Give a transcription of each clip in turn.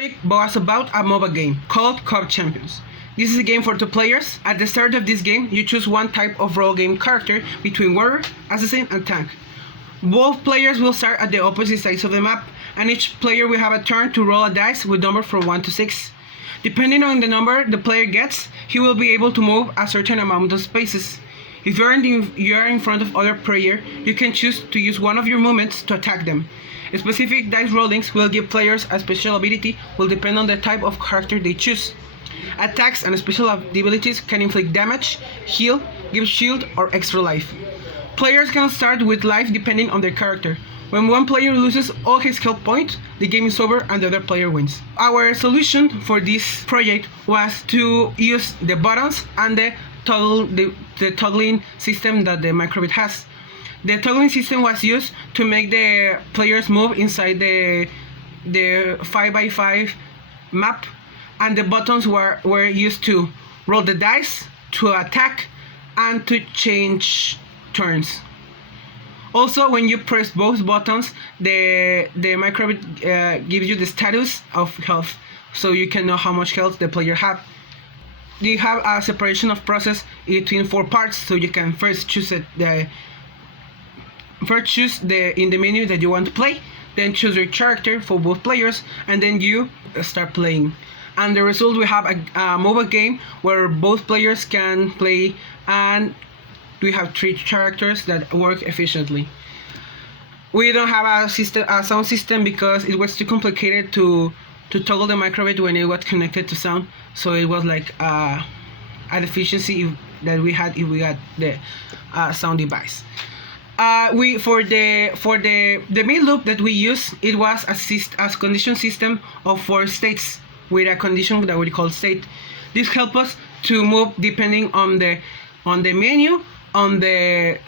project was about a MOBA game called COV Champions. This is a game for 2 players. At the start of this game, you choose one type of role game character between warrior, assassin, and tank. Both players will start at the opposite sides of the map, and each player will have a turn to roll a dice with numbers from 1 to 6. Depending on the number the player gets, he will be able to move a certain amount of spaces. If you are in front of other player, you can choose to use one of your movements to attack them. Specific dice rollings will give players a special ability will depend on the type of character they choose. Attacks and special abilities can inflict damage, heal, give shield, or extra life. Players can start with life depending on their character. When one player loses all his health points, the game is over and the other player wins. Our solution for this project was to use the buttons and the toggling system that the Microbit has. The toggling system was used to make the players move inside the 5x5 map, and the buttons were used to roll the dice, to attack, and to change turns. Also, when you press both buttons, the Microbit gives you the status of health, so you can know how much health the player have. You have a separation of process between 4 parts, so you can first choose in the menu that you want to play, then choose your character for both players, and then you start playing. And the result, we have a mobile game where both players can play, and we have 3 characters that work efficiently. We don't have a sound system because it was too complicated to toggle the Microbit when it was connected to sound, so it was like a deficiency that we had if we had the sound device. For the main loop that we use, it was a condition system of 4 states with a condition that we call state. This helps us to move depending on the menu, on the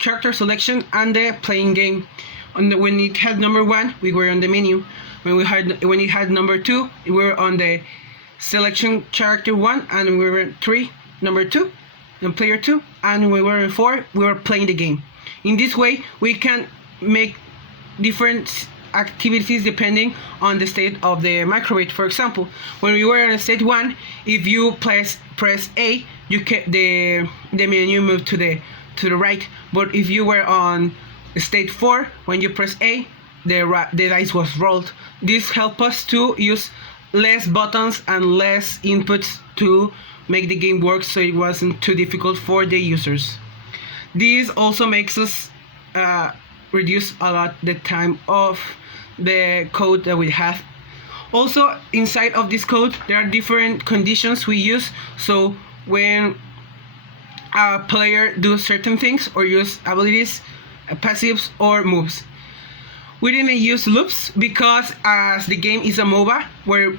character selection, and the playing game. When it had number 1, we were on the menu. When it had number 2, we were on the selection character 1, and we were 3, number 2, and player 2, and we were 4, we were playing the game. In this way, we can make different activities depending on the state of the Microbit. For example, when we were in state 1, if you press A, the menu moved to the right. But if you were on state 4, when you press A, the dice was rolled. This helped us to use less buttons and less inputs to make the game work, so it wasn't too difficult for the users. This also makes us reduce a lot the time of the code that we have. Also, inside of this code, there are different conditions we use. So when a player does certain things or use abilities, passives, or moves, we didn't use loops because as the game is a MOBA where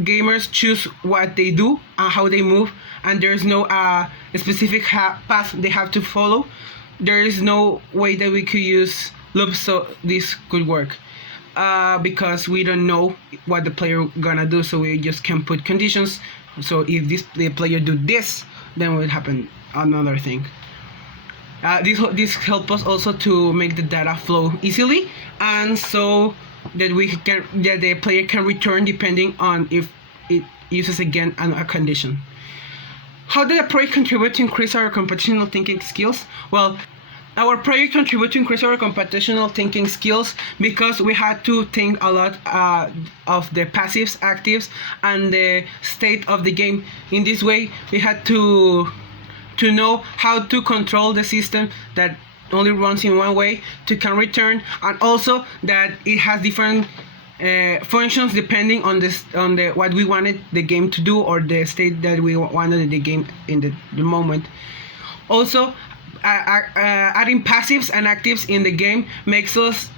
gamers choose what they do and how they move, and there's no specific path they have to follow, there is no way that we could use loops so this could work. Because we don't know what the player gonna do, so we just can put conditions. So if the player do this, then will happen another thing. This helps us also to make the data flow easily, and so that the player can return depending on if it uses again a condition. How did the project contribute to increase our computational thinking skills? Well, our project contributed to increase our computational thinking skills because we had to think a lot of the passives, actives, and the state of the game. In this way, we had to know how to control the system that only runs in one way to can return, and also that it has different functions depending on what we wanted the game to do or the state that we wanted the game in the moment. Also, adding passives and actives in the game makes us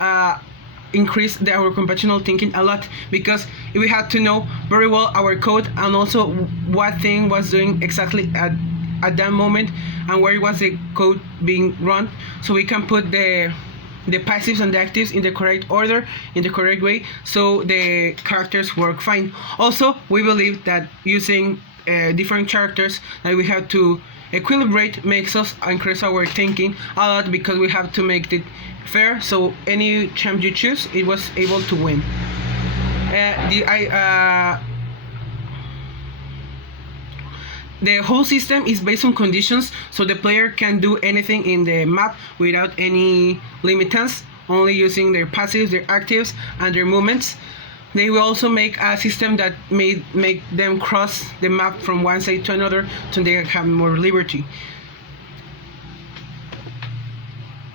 increase our computational thinking a lot, because we had to know very well our code and also what thing was doing exactly at that moment and where was the code being run, so we can put the passives and the actives in the correct order, in the correct way, so the characters work fine. Also, we believe that using different characters that we have to equilibrate makes us increase our thinking a lot, because we have to make it fair, so any champ you choose, it was able to win. The whole system is based on conditions, so the player can do anything in the map without any limitants, only using their passives, their actives, and their movements. They will also make a system that may make them cross the map from one side to another, so they have more liberty.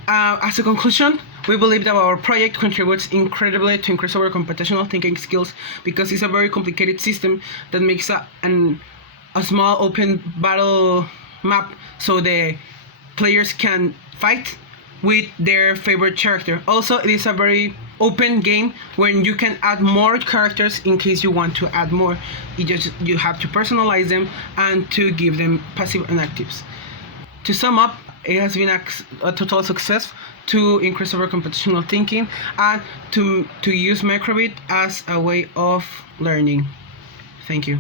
As a conclusion, we believe that our project contributes incredibly to increase our computational thinking skills, because it's a very complicated system that makes a small open battle map so the players can fight with their favorite character. Also, it is a very open game when you can add more characters in case you want to add more. You have to personalize them and to give them passive and actives. To sum up, it has been a total success to increase our computational thinking and to use Microbit as a way of learning. Thank you.